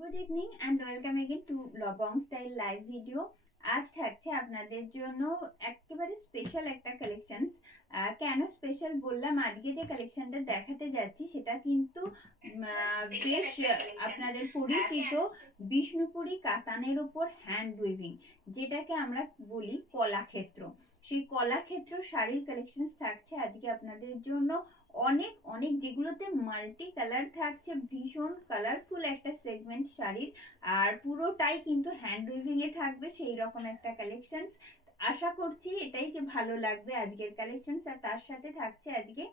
Good evening and welcome again to Lobong style live video. আজ থাকছে আপনাদের জন্য একেবারে স্পেশাল একটা কালেকশনস। কেন স্পেশাল বললাম, আজকে যে কালেকশনটা দেখাতে যাচ্ছি সেটা কিন্তু বেশ আপনাদের পরিচিত বিষ্ণুপুরি কাতানের উপর হ্যান্ড উইভিং, যেটাকে আমরা বলি কলাক্ষেত্র। সেই কলাক্ষেত্র শাড়ির কালেকশনস থাকছে আজকে আপনাদের জন্য। অনেক অনেক যেগুলোতে মাল্টি কালার থাকছে, ভীষণ কালারফুল একটা সেগমেন্ট শাড়ির, আর পুরোটাই কিন্তু হ্যান্ড উইভিং এ থাকবে সেই রকম একটা কালেকশন। আশা করছি এটাই যে ভালো লাগবে আজকের কালেকশন। আর তার সাথে থাকছে আজকে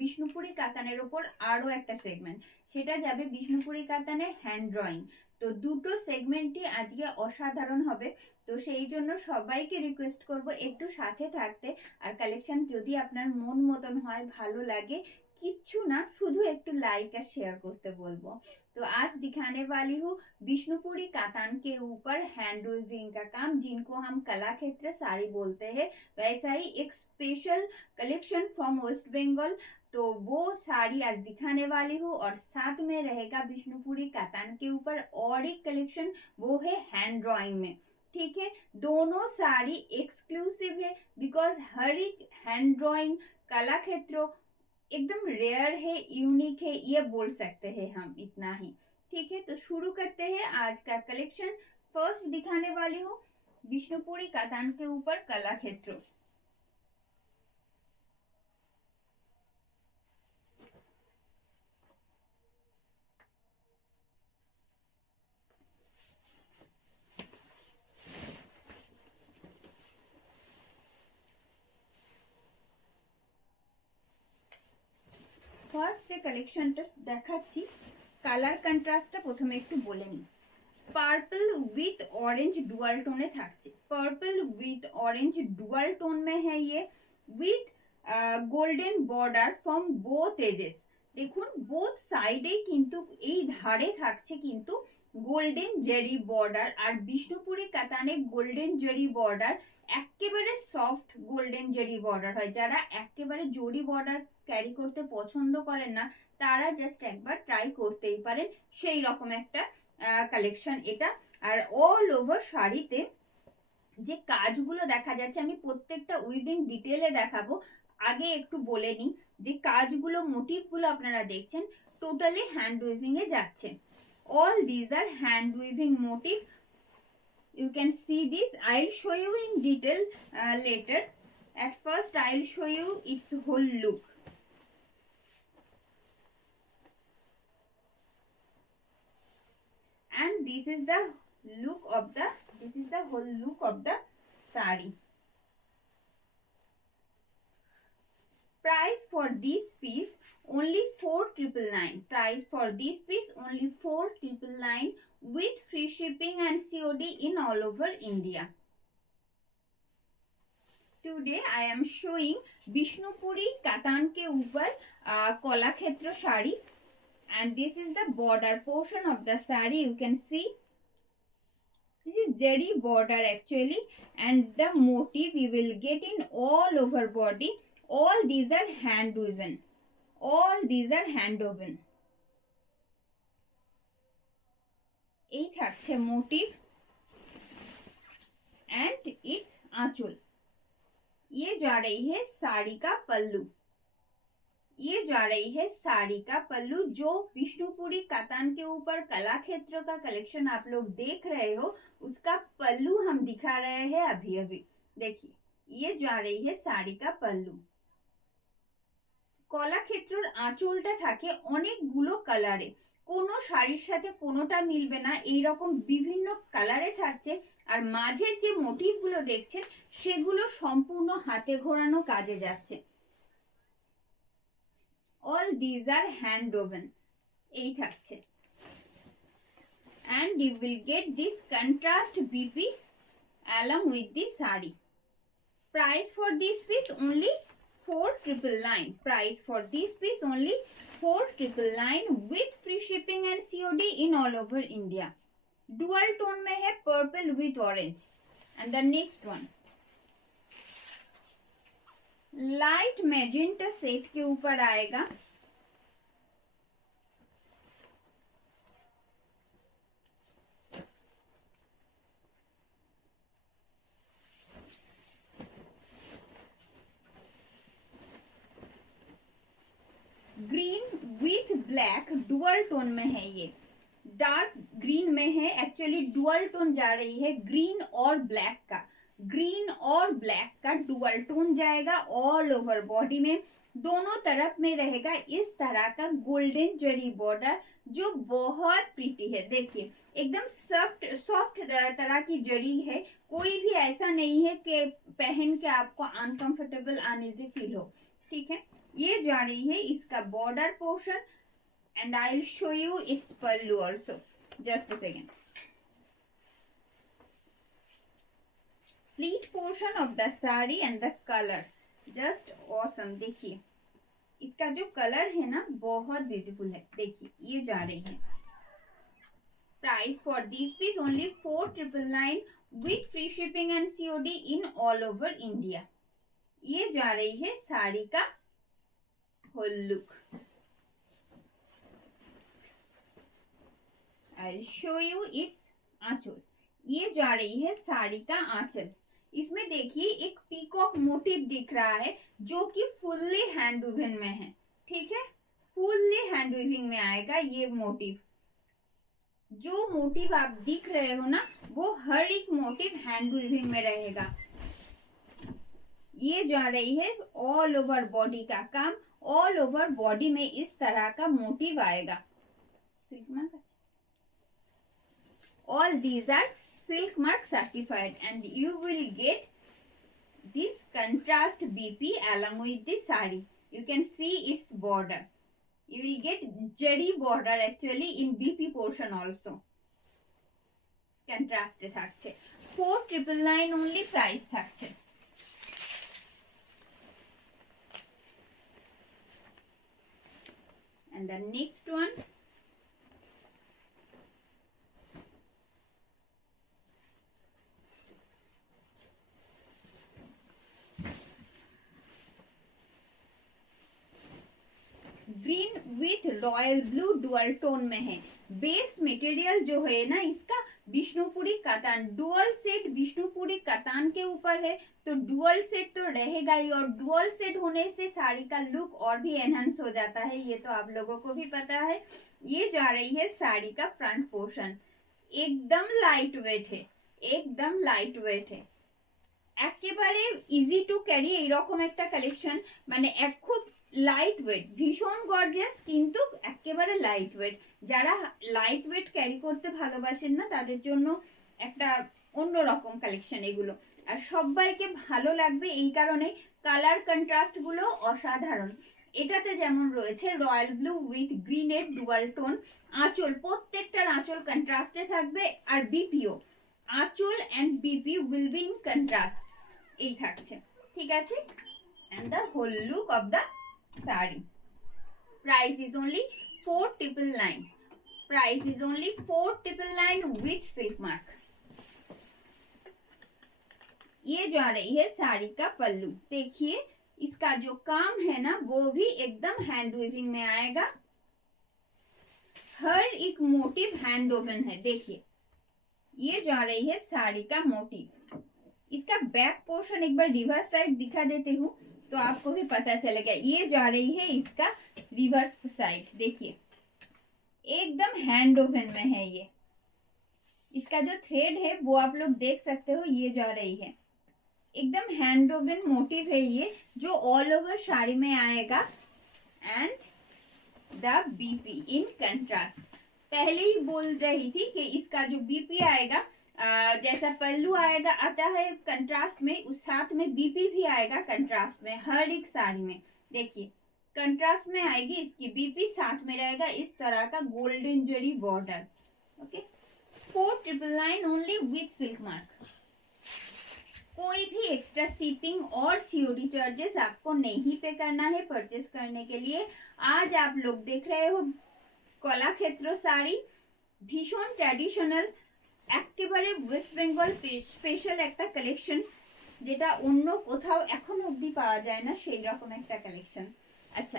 বিষ্ণুপুরি কাতানের ওপর আরো একটা সেগমেন্ট, সেটা যাবে বিষ্ণুপুরি কাতানে হ্যান্ড ড্রয়িং। তো দুটো সেগমেন্টই আজকে অসাধারণ হবে। তো সেই জন্য সবাইকে রিকোয়েস্ট করব একটু সাথে থাকতে। আর কালেকশন যদি আপনার মন মতন হয়, ভালো লাগে, किच्छु ना, शुद्ध एक लाइक और शेयर करते बोलबो। तो आज दिखाने वाली हूँ विष्णुपुरी कातान के ऊपर हैंड वीविंग का काम, जिनको हम कलाक्षेत्र साड़ी बोलते हैं। वैसा ही एक special collection from West Bengal, तो वो साड़ी आज दिखाने वाली हूँ। और साथ में रहेगा विष्णुपुरी कातान के ऊपर और एक कलेक्शन, वो है हैंड ड्रॉइंग में। ठीक है, दोनों साड़ी एक्सक्लूसिव है, बिकॉज हर एक हैंड ड्रॉइंग कलाक्षेत्र एकदम रेयर है, यूनिक है, ये बोल सकते हैं हम, इतना ही। ठीक है, तो शुरू करते हैं आज का कलेक्शन। फर्स्ट दिखाने वाली हूँ विष्णुपुरी कातान के ऊपर कलाक्षेत्र। ফার্স্ট যে কালেকশনটা দেখাচ্ছি, কালার কন্ট্রাস্টটা প্রথমে একটু বলে নিই। Purple with orange dual tone থাকছে, purple with orange dual tone में है ये, with golden border from both edges. দেখুন বোথ সাইডে কিন্তু এই ধারে থাকছে কিন্তু গোল্ডেন জেরি বর্ডার। আর বিষ্ণুপুরি কাতানে গোল্ডেন জেরি বর্ডার একেবারে সফট গোল্ডেন জেরি বর্ডার হয়। যারা একেবারে জরি বর্ডার ক্যারি করতে পছন্দ করেন না, তারা জাস্ট একবার ট্রাই করতেই পারেন, সেই রকম একটা কালেকশন এটা। আর অল ওভার শাড়িতে যে কাজগুলো দেখা যাচ্ছে, আমি প্রত্যেকটা উইভিং ডিটেলে দেখাবো। আগে একটু বলে নিই যে কাজগুলো, মোটিভগুলো আপনারা দেখছেন টোটালি হ্যান্ড উইভিং এ যাচ্ছে। all these are hand weaving motif. You can see this. I'll show you in detail later. At first I'll show you its whole look. And this is the look of the, this is the whole look of the sari. Price for this piece only 4,999. Price for this piece only 4,999 with free shipping and COD in all over India. Today I am showing Bishnupuri Katan ke upar Kolakshetra sari, and this is the border portion of the sari. You can see this is zeri border actually, and the motif we will get in all over body. All these are hand woven. All these are hand woven. এই থাকছে motive and its आंचल। ये जा रही है साड़ी का पल्लू। ये जा रही है साड़ी का पल्लू, जो विष्णुपुरी कातान के ऊपर कलाक्षेत्र का कलेक्शन आप लोग देख रहे हो, उसका पल्लू हम दिखा रहे हैं अभी अभी। देखिए, ये जा रही है साड़ी का पल्लू। কলাক্ষেত্রর আঁচলটা থাকে অনেকগুলো কালারে, কোনো শাড়ির সাথে কোনোটা মিলবে না, এইরকম বিভিন্ন কালারে থাকছে। আর মাঝের যে মোটিভগুলো দেখছেন সেগুলো সম্পূর্ণ হাতে ঘোরানো কাজে যাচ্ছে। All these are hand woven, এই থাকছে। and you will get this contrast BP along with this sari. Price for this piece only 4,999. Price for this piece only 4,999 with free shipping and COD in all over India. Dual tone में है purple with orange. And the next one, light magenta set के ऊपर आएगा। Black dual tone में है, ये dark green में है, एक्चुअली डुअल टोन जा रही है ग्रीन और ब्लैक का, ग्रीन और ब्लैक का डुअल टोन जाएगा ऑल ओवर बॉडी में, दोनों तरफ में रहेगा इस तरह का गोल्डन जरी बॉर्डर जो बहुत प्रीटी है। देखिए एकदम सॉफ्ट सॉफ्ट तरह की जरी है, कोई भी ऐसा नहीं है कि पहन के आपको अनकंफर्टेबल अनइजी फील हो। ठीक है, ये जा रही है इसका border portion and I'll show you its pallu also. Just a second. Complete portion of the saree and the color just awesome. देखिए इसका जो कलर है ना बहुत ब्यूटीफुल है। देखिए ये जा रही है। Price for this piece only 4,999 with free shipping and COD in all over India. ये जा रही है साड़ी का whole look. I'll show you its आंचल। ये जा रही है साड़ी का आंचल। इसमें देखिए एक पीकॉक मोटिव दिख रहा है जो कि फुल्ली हैंड वीविंग में है। ठीक है, फुल्ली हैंड वीविंग में आएगा ये मोटिव। जो मोटिव आप दिख रहे हो ना वो हर एक मोटिव हैंड वीविंग में रहेगा। ये जा रही है ऑल ओवर बॉडी का काम, ऑल ओवर बॉडी में इस तरह का मोटिव आएगा। All these are silk mark certified and you will get this contrast BP along with the saree. You can see its border. You will get jari border actually in BP portion also. Contrast থাকছে 4,999 only price থাকছে। And the next one green with royal blue dual tone में है। Base material जो है ना इसका Vishnupuri कतान, dual set Vishnupuri कतान के ऊपर है तो डुअल सेट तो रहेगा ही, और डुअल सेट होने से साड़ी का लुक और भी एनहांस हो जाता है, ये तो आप लोगों को भी पता है। ये जा रही है साड़ी का फ्रंट पोर्शन, एकदम लाइट वेट है, एकदम लाइट वेट है, একেবারে ইজি টু ক্যারি এইরকম একটা কালেকশন, মানে খুব লাইট ওয়েট, ভীষণ গর্জিয়াস কিন্তু একেবারে লাইট ওয়েট। যারা লাইট ওয়েট ক্যারি করতে ভালোবাসেন না তাদের জন্য একটা অন্যরকম কালেকশন এগুলো, আর সবাইকে ভালো লাগবে এই কারণে কালার কন্ট্রাস্ট গুলো অসাধারণ। এটাতে যেমন রয়েছে রয়্যাল ব্লু উইথ গ্রিনের ডুয়াল টোন, আঁচল প্রত্যেকটার আঁচল কন্ট্রাস্টে থাকবে, আর বিপিও আঁচল and BP will be in contrast এই থাকছে। ঠিক আছে, and the whole look of the sari. Price is only 4,999. Price is only 4,999 with silk mark. ये जा रही है साड़ी का पल्लू। देखिए इसका जो काम है ना वो भी एकदम हैंड वीविंग में आएगा, हर एक मोटिव हैंड वोवन है। देखिए ये जा रही है साड़ी का मोटिव। इसका बैक पोर्शन एक बार रिवर्स साइड दिखा देती हूँ तो आपको भी पता चलेगा। ये जा रही है इसका रिवर्स साइड, देखिए एकदम हैंड वोवन में है ये। इसका जो थ्रेड है वो आप लोग देख सकते हो, ये जा रही है एकदम हैंड वोवन मोटिव है ये, जो ऑल ओवर साड़ी में आएगा। And the BP in contrast, पहले ही बोल रही थी कि इसका जो बीपी आएगा जैसा पल्लू आएगा आता है कंट्रास्ट में, उस साथ में बीपी भी आएगा कंट्रास्ट में हर एक साड़ी में। देखिए कंट्रास्ट में आएगी इसकी बीपी, साथ में रहेगा इस तरह का golden zari border. Okay, 4,999 only with silk mark. कोई भी एक्स्ट्रा शिपिंग और सीओडी चार्जेस आपको नहीं पे करना है परचेस करने के लिए। आज आप लोग देख रहे हो कलाक्षेत्र साड़ी, भीषण ट्रेडिशनल, একেবারে ওয়েস্ট বেঙ্গল স্পেশাল একটা কালেকশন, যেটা অন্য কোথাও এখন অবধি পাওয়া যায় না সেই রকম একটা কালেকশন। আচ্ছা,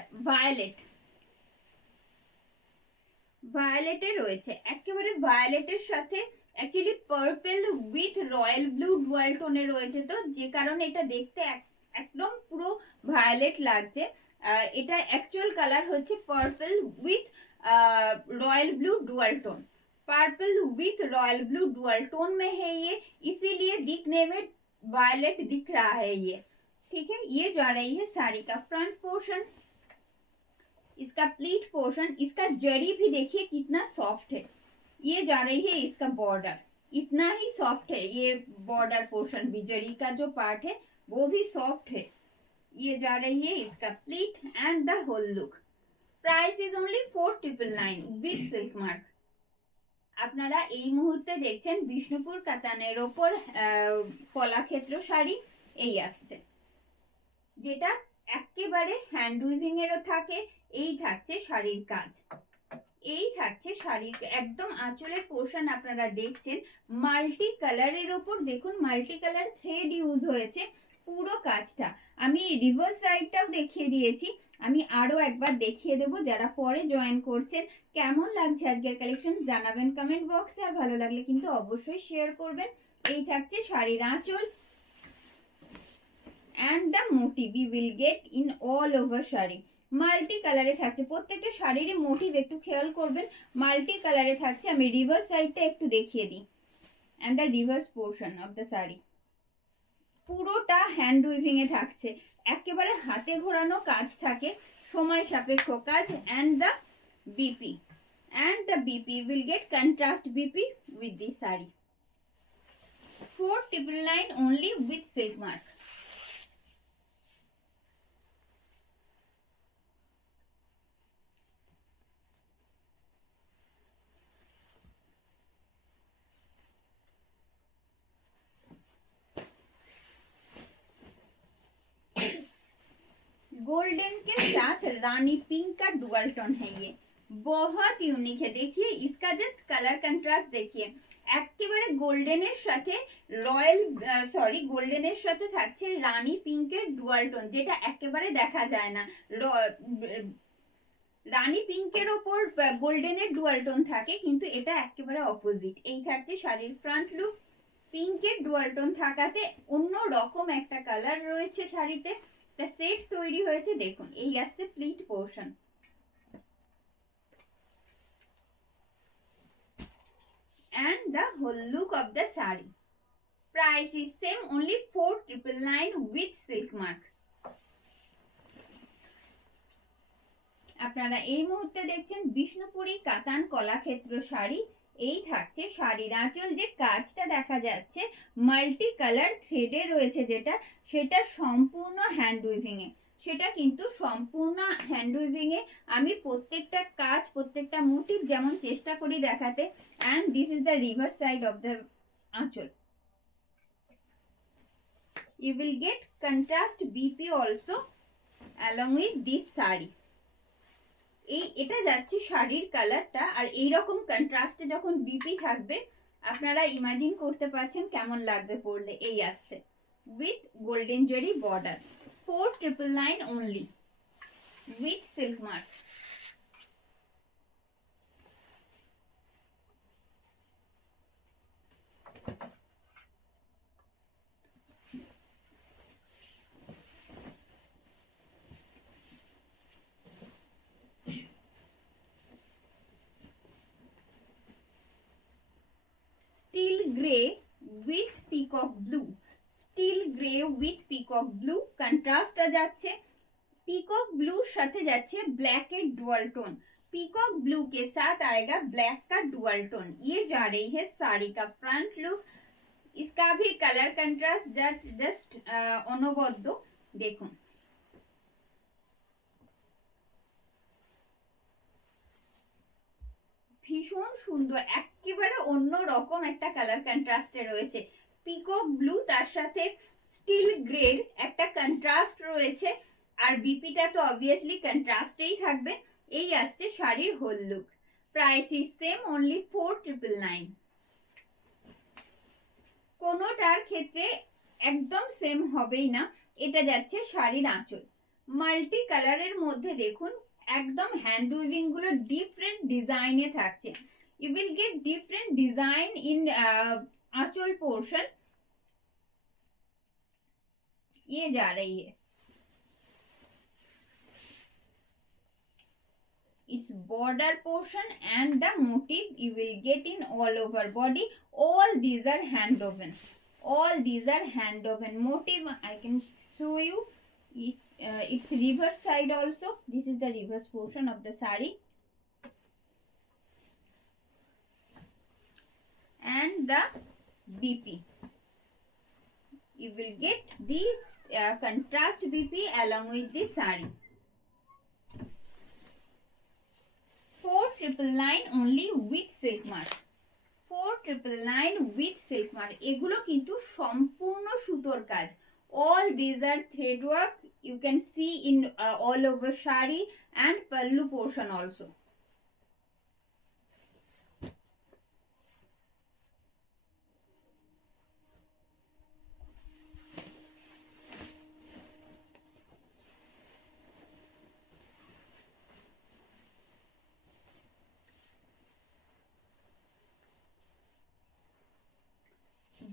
ভায়োলেটে রয়েছে, একেবারে ভায়োলেটের সাথে actually purple with royal blue dual টোনে রয়েছে, তো যে কারণে এটা দেখতে একদম পুরো ভায়োলেট লাগছে। এটা অ্যাকচুয়াল কালার হচ্ছে purple with royal blue dual tone, purple with royal blue dual tone में है ये, इसीलिए दिखने में वायलेट दिख रहा है ये। ठीक है, ये जा रही है साड़ी का फ्रंट पोर्शन, इसका प्लीट पोर्शन, इसका जड़ी भी देखिए कितना सॉफ्ट है। ये जा रही है इसका बॉर्डर, इतना ही सॉफ्ट है ये बॉर्डर पोर्शन भी, जड़ी का जो पार्ट है वो भी सॉफ्ट है। ये जा रही है इसका pleat and the whole look. Price is only 4999 with silk mark. আপনারা এই মুহূর্তে দেখছেন বিষ্ণুপুর কাতানের ওপর কলাক্ষেত্র শাড়ি এই আসছে, যেটা একেবারে হ্যান্ড উইভিং এরও থাকে। এই থাকছে শাড়ির কাজ, এই থাকছে শাড়ির একদম আঁচলের পোর্শন আপনারা দেখছেন মাল্টি কালারের ওপর, দেখুন মাল্টি কালার থ্রেড ইউজ হয়েছে পুরো কাজটা। আমি রিভার্স সাইডটাও দেখিয়ে দিয়েছি, আমি আরো একবার দেখিয়ে দেবো যারা পরে জয়েন করছেন। কেমন লাগছে আজকের কালেকশন জানাবেন কমেন্ট বক্সে, আর ভালো লাগলে কিন্তু অবশ্যই শেয়ার করবেন। এই থাকছে শাড়ির আঁচল and the motif we will get in all over sari. Multi কালারে থাকছে প্রত্যেকটা শাড়ির মোটিভ, একটু খেয়াল করবেন মাল্টি কালারে থাকছে। আমি রিভার্স সাইডটা একটু দেখিয়ে দিই, and the reverse portion of the sari পুরোটা হ্যান্ড উইভিং এ থাকছে, একেবারে হাতে ঘোরানো কাজ থাকে, সময় সাপেক্ষ কাজ। and the BP will get contrast BP with this sari. 4999 only with silk mark। Golden के साथ रानी पिंक का डुअल टोन है, ये बहुत यूनिक है। देखिए इसका जस्ट कलर कंट्रास्ट देखिए, একেবারে গোল্ডেনের সাথে রয়্যাল সরি গোল্ডেনের সাথে থাকছে রানী পিঙ্কের ডুয়াল টোন, যেটা একেবারে দেখা যায় না। রানী পিঙ্কের ওপর গোল্ডেনের ডুয়াল টোন থাকে, কিন্তু এটা একেবারে অপোজিট। এই থাকছে শাড়ির ফ্রন্ট লুক, পিঙ্কের ডুয়াল টোন থাকাতে অন্য রকম একটা কালার রয়েছে শাড়িতে, একটা সেট তৈরি হয়েছে। দেখুন এই আসছে pleat portion and the whole look of the saree। Price is same only 4999 with silk mark। আপনারা এই মুহূর্তে দেখছেন বিষ্ণুপুরি কাতান কলাক্ষেত্র শাড়ি। এই থাকছে শাড়ির আঁচল, যে কাজটা দেখা যাচ্ছে মাল্টি কালার থ্রেডে রয়েছে যেটা, সেটা সম্পূর্ণ হ্যান্ড উইভিং এ, সেটা কিন্তু সম্পূর্ণ হ্যান্ড উইভিং এ। আমি প্রত্যেকটা কাজ প্রত্যেকটা মোটিভ যেমন চেষ্টা করি দেখাতে। and this is the reverse side of the আঁচল। you will get contrast BP also along with this sari. এই এটা যাচ্ছে শাড়ির কালারটা, আর এই রকম কন্ট্রাস্টে যখন বিপি থাকবে আপনারা ইমাজিন করতে পারছেন কেমন লাগবে পরলে। এই আসছে with golden zari border. 4999 only with silk mark। Steel grey with peacock blue, steel grey with peacock blue contrast आ जाচ্ছে। पीकॉक ब्लू साथे जाচ্ছে ब्लैक के डुअल टोन, पीकॉक ब्लू के साथ आएगा ब्लैक का डुअल टोन। ये जा रही है साड़ी का फ्रंट लुक, इसका भी कलर कंट्रास्ट जस्ट अनबद्ध। देखुन ভীষণ সুন্দর, একেবারে অন্য রকম একটা কালার কন্ট্রাস্টে রয়েছে। পিকক ব্লু তার সাথে স্টিল গ্রের একটা কন্ট্রাস্ট রয়েছে, আর বিপিটা তো অবভিয়াসলি কন্ট্রাস্টেই থাকবে। এই আসছে শাড়ির whole look. Price is same only 4999। কোনোটার ক্ষেত্রে একদম সেম হবেই না। এটা যাচ্ছে শাড়ির আঁচল, মাল্টি কালারের মধ্যে দেখুন একদম হ্যান্ড উইভিং গুলো ডিফারেন্ট ডিজাইনে থাকছে। You will get different design in aanchal portion. ये जा रही है its border portion and the motif you will get in all over body. All these are hand woven. All these are hand woven motif. I can show you its reverse side also. This is the reverse portion of the sari, and the BP. You will get this contrast BP along with the sari. 4,999 only with silk mark. 4,999 with silk mark. এগুলো কিন্তু সম্পূর্ণ সুতোর কাজ. All these are thread work. You can see in all over shari and pallu portion also.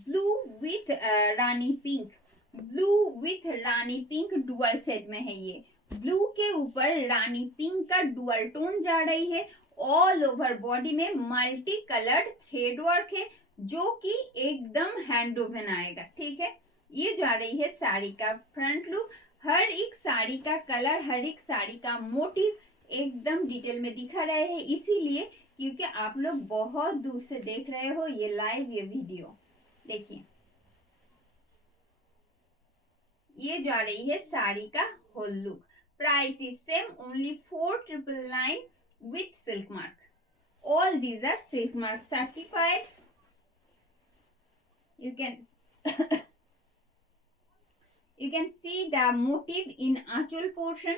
Blue with Rani pink. Blue with Rani pink dual set में है ये. Blue के ऊपर रानी पिंक का डुअल टोन जा रही है. ऑल ओवर बॉडी में मल्टी कलर्ड थ्रेड वर्क है जो कि एकदम हैंड वोवन आएगा. ठीक है, ये जा रही है साड़ी का फ्रंट लुक. हर एक साड़ी का कलर, हर एक साड़ी का मोटिव एकदम डिटेल में दिखा रहे हैं, इसीलिए क्योंकि आप लोग बहुत दूर से देख रहे हो ये लाइव, ये वीडियो. देखिए, ये जा रही है साड़ी का whole look. Price is same, only 4,999 with silk mark. All these are silk mark certified. You can you can see the motif in achal portion.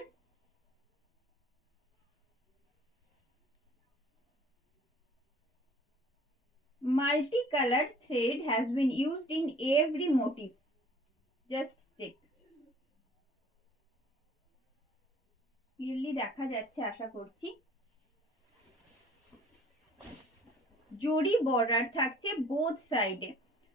Multicolored thread has been used in every motif. Just check. Clearly দেখা যাচ্ছে আশা করছি. জরি border থাকছে both সাইডে.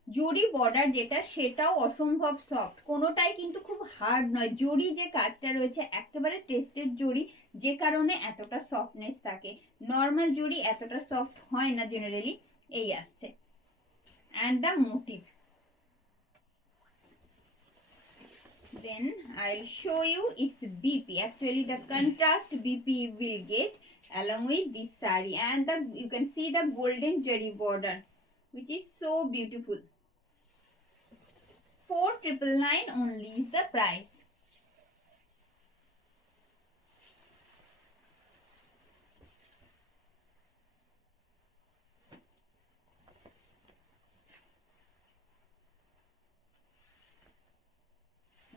জরি border যেটা সেটাও অসম্ভব সফট, কোনোটাই কিন্তু খুব হার্ড নয়. জরি যে কাজটা রয়েছে একেবারে টেস্টেড জরি, যে কারণে এতটা সফটনেস থাকে. নর্মাল জরি এতটা সফট হয় না জেনারেলি. এই আসছে. and the motif. Then I'll show you its BP. Actually the contrast BP you will get along with this saree, and you can see the golden jari border which is so beautiful. 4,999 only is the price.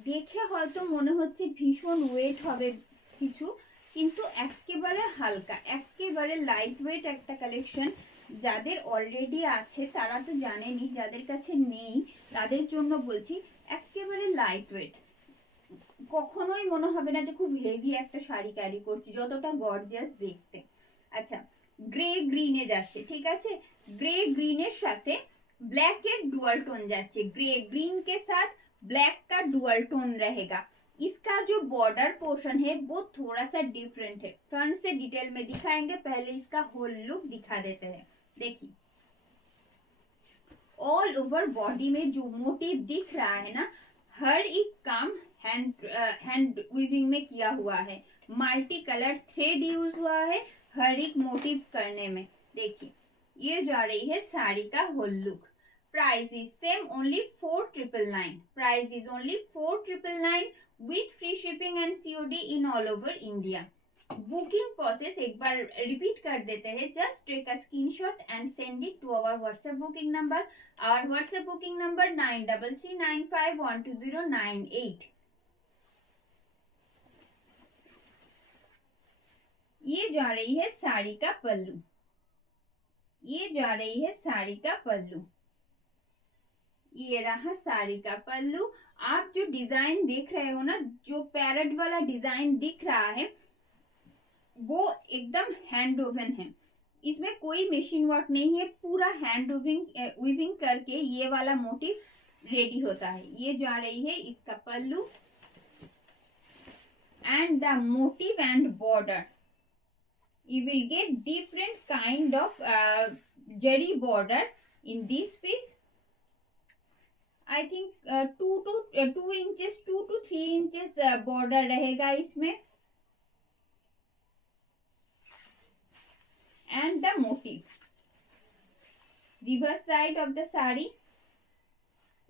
দেখে হয়তো মনে হচ্ছে ভীষণ wait হবে কিছু, কিন্তু একেবারে হালকা, একেবারে লাইট ওয়েট একটা কালেকশন. যাদের অলরেডি আছে তারা তো জানেনই, যাদের কাছে নেই তাদের জন্য বলছি একেবারে লাইট ওয়েট. কখনোই মনে হবে না যে খুব হেভি একটা শাড়ি ক্যারি করছি, যতটা গর্জিয়াস দেখতে. আচ্ছা, গ্রে গ্রিনে যাচ্ছে, ঠিক আছে. গ্রে গ্রিনের সাথে ব্ল্যাকের ডুয়াল টোন যাচ্ছে. গ্রে গ্रीन के साथ ब्लैक का डुअल टोन रहेगा. इसका जो बॉर्डर पोर्शन है वो थोड़ा सा डिफरेंट है. फ्रंट से डिटेल में दिखाएंगे, पहले इसका होल लुक दिखा देते हैं. देखिए, ऑल ओवर बॉडी में जो मोटिव दिख रहा है ना, हर एक काम हैंड वीविंग में किया हुआ है. मल्टी कलर थ्रेड यूज हुआ है हर एक मोटिव करने में. देखिए, ये जा रही है साड़ी का whole look. Price is same, only 4,999. Price is only 4,999 with free shipping and COD in all over India. Booking process एक बार repeat कर देते हैं. Just take a screenshot and send it to our WhatsApp booking number. Our WhatsApp booking number 9339512098. ये जा रही है साड़ी का पल्लू. ये जा रही है साड़ी का पल्लू. ये रहा साड़ी का पल्लू. आप जो डिजाइन देख रहे हो ना, जो पैरेट वाला डिजाइन दिख रहा है वो एकदम हैंड वोवन है. इसमें कोई मशीन वर्क नहीं है, पूरा हैंड वीविंग करके ये वाला मोटिव रेडी होता है. ये जा रही है इसका pallu and the motive and border. You will get different kind of jari border in this piece. I think 2 inches 2 to 3 inches border रहेगा इसमें. And the motif, reverse side of the sari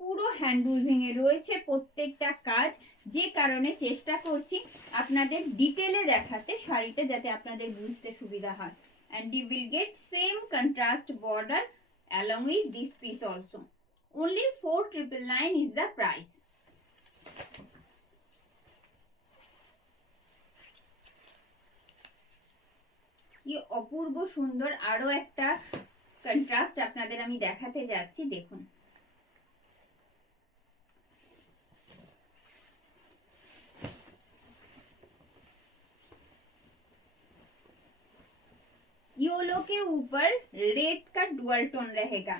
পুরো হ্যান্ড উইভিং এ রয়েছে প্রত্যেকটা কাজ, যে কারণে চেষ্টা করছি আপনাদের ডিটেলে দেখাতে শাড়িটা, যাতে আপনাদের বুঝতে সুবিধা হয়. And you will get same contrast border along with this piece also. Only 4,999 is the price. কি অপূর্ব সুন্দর আরো একটা কন্ট্রাস্ট আপনাদের আমি দেখাতে যাচ্ছি, দেখুন. येलो के ऊपर रेड का डुअल टोन रहेगा.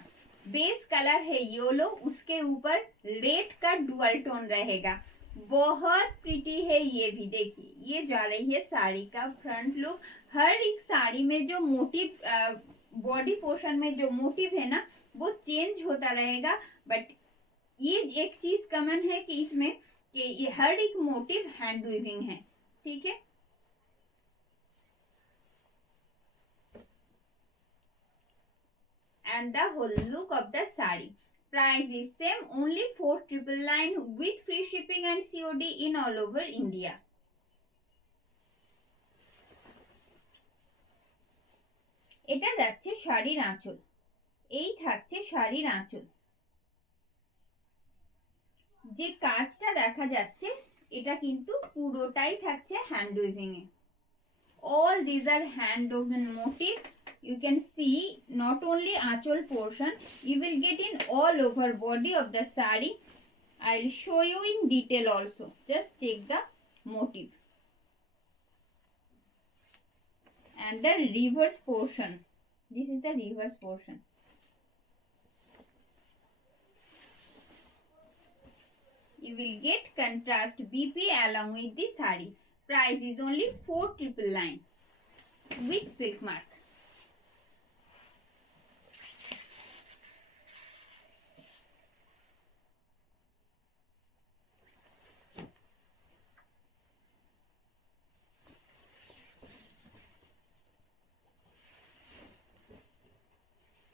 बेस कलर है येलो, उसके ऊपर रेड का डुअल टोन रहेगा. बहुत प्रिटी है ये भी. देखिए ये जा रही है साड़ी का फ्रंट लुक. हर एक साड़ी में जो मोटिव, बॉडी पोर्शन में जो मोटिव है ना, वो चेंज होता रहेगा. बट ये एक चीज कॉमन है कि इसमें कि ये हर एक मोटिव हैंड वीविंग है. ठीक है. And the whole look of the sari. Price is same, only 4,999 with free shipping and COD in all over India. এটা যাচ্ছে শাড়ির আঁচল. এই থাকছে শাড়ির আঁচল. যে কাজটা দেখা যাচ্ছে এটা কিন্তু পুরোটাই থাকছে hand weaving A. All these are hand woven motif. You can see not only aanchal portion, you will get in all over body of the sari. I'll show you in detail also. Just check the motif. And the reverse portion. This is the reverse portion. You will get contrast BP along with the sari. Price is only 4,999 with silk mark.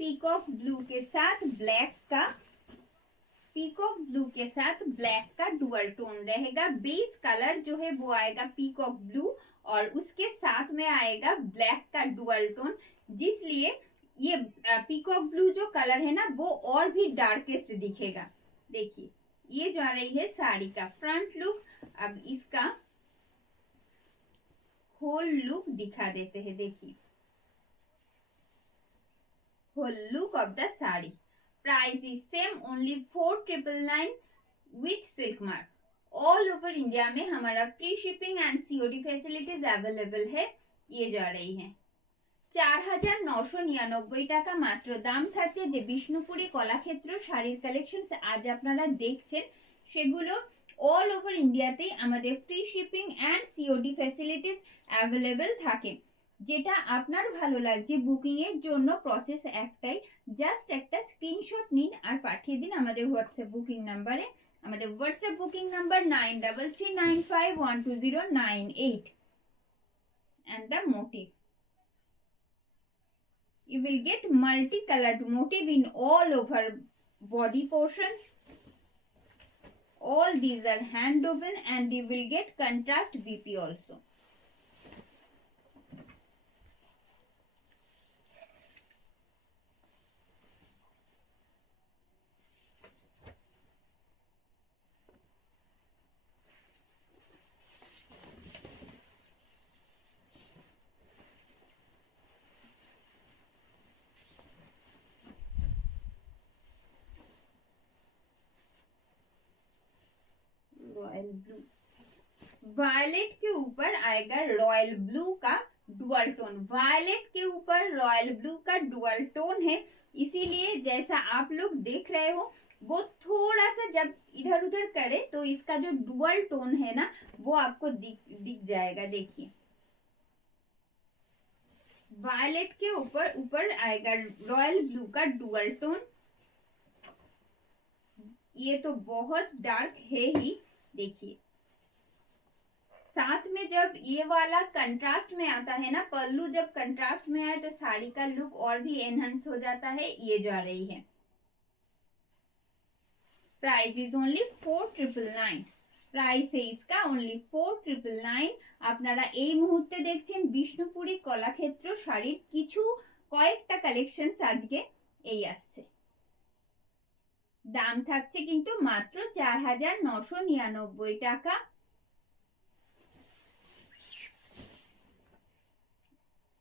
Peacock blue के साथ black का, peacock blue के साथ black का dual tone रहेगा. Base colour जो है वो आएगा पीकॉक ब्लू और उसके साथ में आएगा ब्लैक का डुअल टोन, जिसलिए ये पीकॉक ब्लू जो कलर है ना वो और भी डार्केस्ट दिखेगा. देखिए ये जा रही है साड़ी का फ्रंट लुक. अब इसका होल लुक दिखा देते हैं. देखिए whole look of the sari. Price is same, only 4,999 with silk mark. All over India में हमारा free shipping and COD facilities available है. ये जा रही है 4,999 টাকা মাত্র দাম থাকছে. যে বিষ্ণুপুরি কলাক্ষেত্র শাড়ির কালেকশন আজ আপনারা দেখছেন সেগুলো অল ওভার ইন্ডিয়াতেই আমাদের free shipping and COD facilities available থাকে. যেটা আপনার ভালো লাগছে বুকিং এর জন্য প্রসেস একটাই, জাস্ট একটা স্ক্রিনশট নিন আর পাঠিয়ে দিন আমাদের হোয়াটসঅ্যাপ বুকিং নাম্বারে. আমাদের WhatsApp booking number 9339512098. and the motif, you will get multicolored motif in all over body portion. All these are hand woven and you will get contrast BP also. Royal blue, violet के ऊपर आएगा royal blue का dual tone. Violet के ऊपर royal blue का dual tone है, इसीलिए जैसा आप लोग देख रहे हो वो थोड़ा सा जब इधर उधर करे तो इसका जो डुअल टोन है ना वो आपको दिख जाएगा. देखिए वायलेट के ऊपर ऊपर आएगा रॉयल ब्लू का डुअल टोन। ये तो बहुत डार्क है ही, देखिए। साथ में जब ये वाला कंट्रास्ट में आता है ना, पल्लू जब कंट्रास्ट में आए तो साड़ी का लुक और भी एनहांस हो जाता है। ये जा रही है, प्राइस इज ओनली 4999। প্রাইস इसका ओनली 4999। আপনারা এই মুহূর্তে দেখছেন বিষ্ণুপুরি কলাক্ষেত্র শাড়ির কিছু কয়েকটা কালেকশনস আজকে এই আসছে। দাম থাকছে কিন্তু মাত্র 4999 টাকা।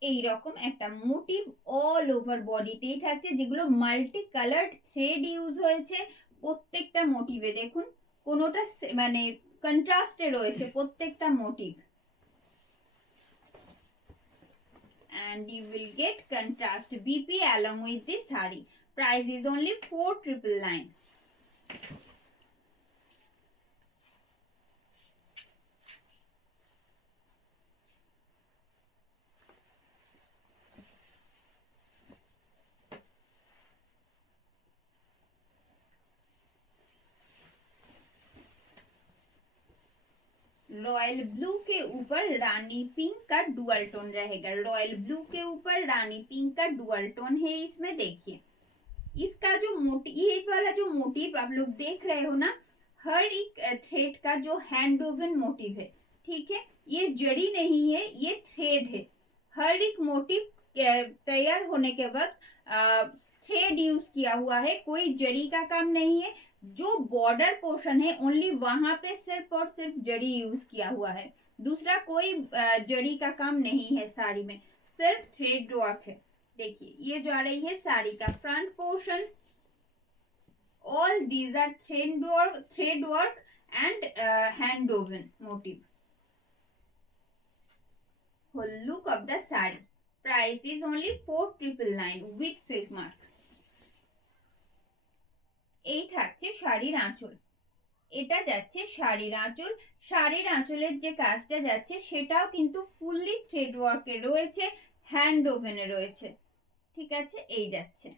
এই রকম একটা মোটিভ অল ওভার বডিতেই থাকছে, যেগুলো মাল্টি কালার্ড থ্রেড ইউজ হয়েছে প্রত্যেকটা মোটিভে। দেখুন কোনোটা মানে কন্ট্রাস্টে রয়েছে প্রত্যেকটা motive. and you will get contrast BP along with this saree. Price is only 4999। Royal blue के ऊपर रानी पिंक का डुअल टोन रहेगा। रॉयल ब्लू के ऊपर रानी पिंक का डुअल टोन है इसमें। देखिए इसका जो ये वाला जो मोटिव आप लोग देख रहे हो ना, हर एक थ्रेड का जो हैंड वोवन मोटिव है, ठीक है, ये जड़ी नहीं है, ये थ्रेड है। हर एक मोटिव तैयार होने के वक्त थ्रेड यूज किया हुआ है, कोई जड़ी का काम नहीं है। जो बॉर्डर पोर्शन है ओनली वहां पे सिर्फ और सिर्फ जड़ी यूज किया हुआ है, दूसरा कोई जड़ी का काम नहीं है साड़ी में, सिर्फ थ्रेड वर्क है। देखिए ये जा रही है साड़ी का front portion. All these are thread work and hand woven motif. Whole look of the sari. Price is only 4999 with silk mark. এই থাকছে শাড়ির আঁচল। এটা যাচ্ছে শাড়ির আঁচল। শাড়ির আঁচলের যে কাজটা যাচ্ছে সেটাও কিন্তু ফুললি থ্রেড ওয়ার্কে রয়েছে, হ্যান্ড ওভেনে রয়েছে, ঠিক আছে। এই যাচ্ছে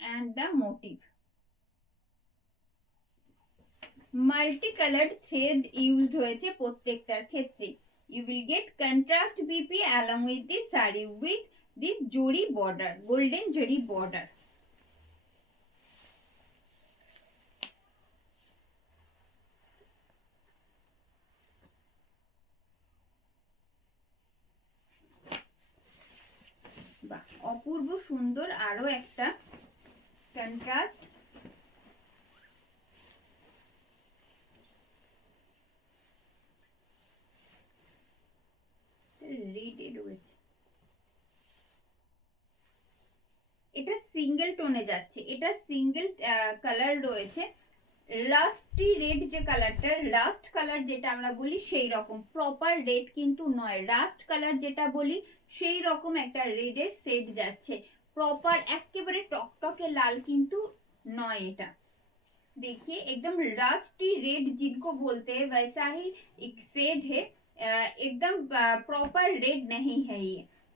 and the motive multi coloured thread used হয়েছে প্রত্যেকটার ক্ষেত্রে। you will get contrast BP along with this saree with this jori border, golden jori border। বাহ, অপূর্ব সুন্দর আরো একটা কন্ট্রাস্ট। রেডে রয়েছে, এটা সিঙ্গেল টোনে যাচ্ছে, এটা সিঙ্গেল কালার রয়েছে। রাস্টি রেড যে কালারটা, রাস্ট কালার যেটা আমরা বলি সেই রকম, প্রপার রেড কিন্তু নয়, রাস্ট কালার যেটা বলি সেই রকম একটা রেডের সেট যাচ্ছে। প্রপার একেবারে টকটকে লাল কিন্তু নয় এটা। देखिए एकदम रास्टी रेड जिनको बोलते हैं वैसा ही एक शेड है, एकदम प्रॉपर रेड नहीं है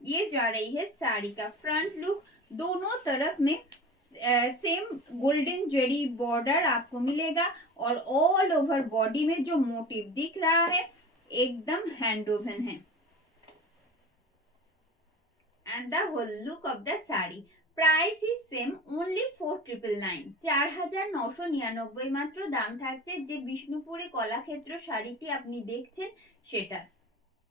ये जा रही है साड़ी का फ्रंट लुक। दोनों तरफ में सेम गोल्डन जरी बॉर्डर आपको मिलेगा और ऑल ओवर बॉडी में जो मोटिव दिख रहा है एकदम हैंड वोवन है। And the whole look of the sari. Price is same only 4999। 4999 মাত্র দাম থাকছে যে বিষ্ণুপুরি কলাক্ষেত্র শাড়িটি আপনি দেখছেন সেটা।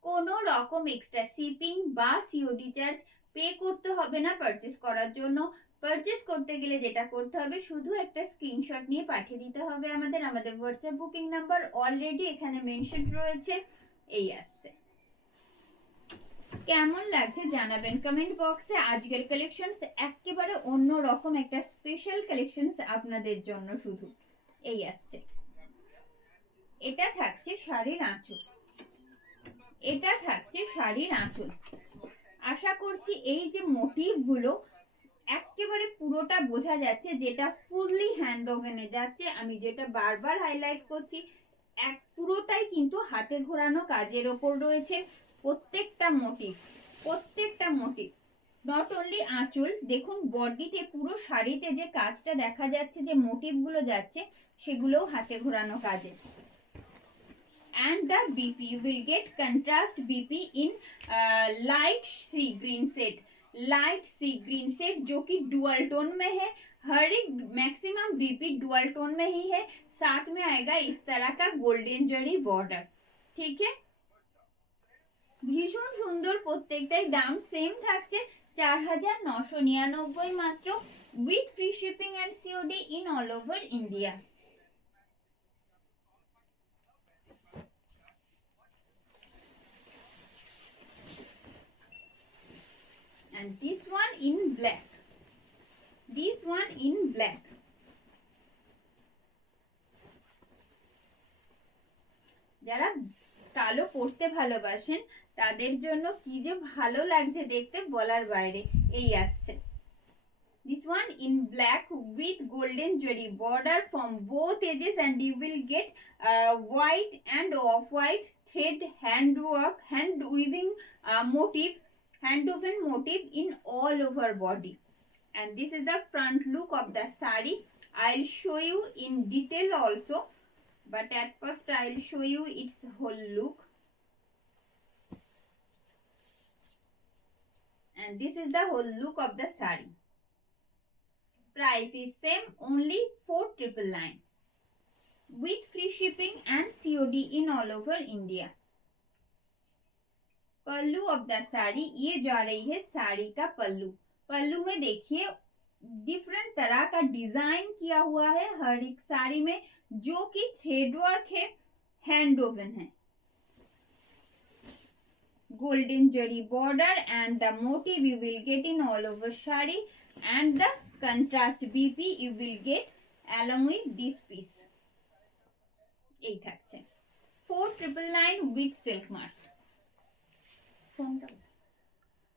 কোনো রকম এক্সট্রা শিপিং বা সিওডি চার্জ পে করতে হবে না পারচেস করার জন্য। পারচেস করতে গেলে যেটা করতে হবে শুধু একটা স্ক্রিনশট নিয়ে পাঠিয়ে দিতে হবে আমাদের হোয়াটসঅ্যাপ বুকিং নাম্বার অলরেডি এখানে মেনশন রয়েছে। এই আসছে, কেমন লাগছে জানাবেন কমেন্ট বক্সে। আজকের কালেকশনস একেবারে অন্য রকম একটা স্পেশাল কালেকশনস আপনাদের জন্য শুধু এই আসছে। এটা থাকছে শাড়ির আঁচল, এটা থাকছে শাড়ির আঁচল। আশা করছি এই যে মোটিভ গুলো একেবারে পুরোটা বোঝা যাচ্ছে, যেটা ফুললি হ্যান্ড ওভেনে যাচ্ছে। আমি যেটা বারবার হাইলাইট করছি, এক পুরোটাই কিন্তু হাতে ঘোরানো কাজের ওপর রয়েছে। প্রত্যেকটা মোটিভ নট অনলি আঁচল, দেখুন বডিতে পুরো শাড়িতে যে কাজটা দেখা যাচ্ছে, যে মোটিভগুলো যাচ্ছে, সেগুলোও হাতে ঘোরানো কাজে। And the BP, you will get contrast BP in light sea green set जो कि डुअल टोन में है। हर एक मैक्सिमम BP डुअल टोन में ही है। साथ में आएगा इस तरह का गोल्डन जरी बॉर्डर, ठीक है। ভীষণ সুন্দর, প্রত্যেকটাই দাম সেম থাকছে 4999 মাত্র, with free shipping and COD in all over India. And this one in black, যারা কালো পরতে ভালোবাসেন তাদের জন্য কি যে ভালো লাগছে দেখতে, বলার বাইরে। এই আসছে this one in black with golden zari border from both edges, and you will get white and off white thread hand weaving motive in all over body. And this is the front look of the sari. I'll show you in detail also, but at first I'll show you its whole look. And this is the whole look of the sari. Price is same, only 4999 with free shipping and COD in all over India. Pallu of the sari, ये जा रही है साड़ी का पल्लू। पल्लू में देखिए different तरह का design किया हुआ है हर एक साड़ी में, जो कि थ्रेड वर्क है, हैंड वोवन है। golden zari border and the motive you will get in all over shari, and the contrast BP you will get along with this piece. এই থাকছে 4999 with silk mark।